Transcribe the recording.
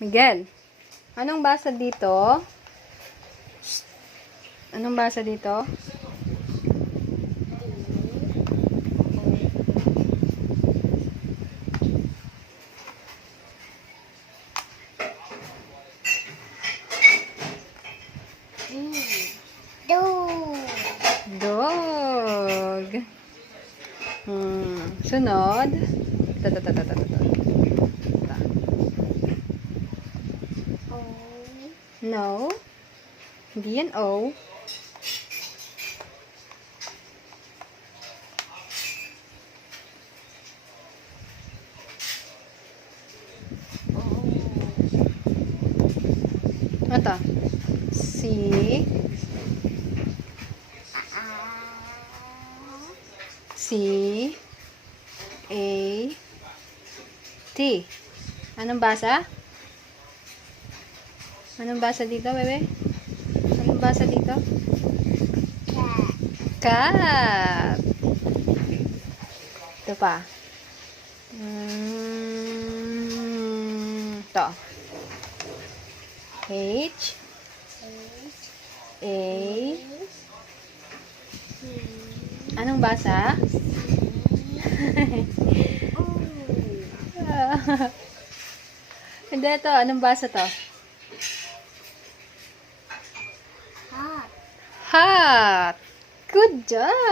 Miguel, anong basa dito? Anong basa dito? Dog. Sunod. No. Hindi yan O. Ito. C. C. A. T. Anong basa? Anong basa dito, bebe? Anong basa dito? Cat. Ito pa. Ito. H. A. Anong basa? Hindi, ito. Anong basa to? Hot. Good job.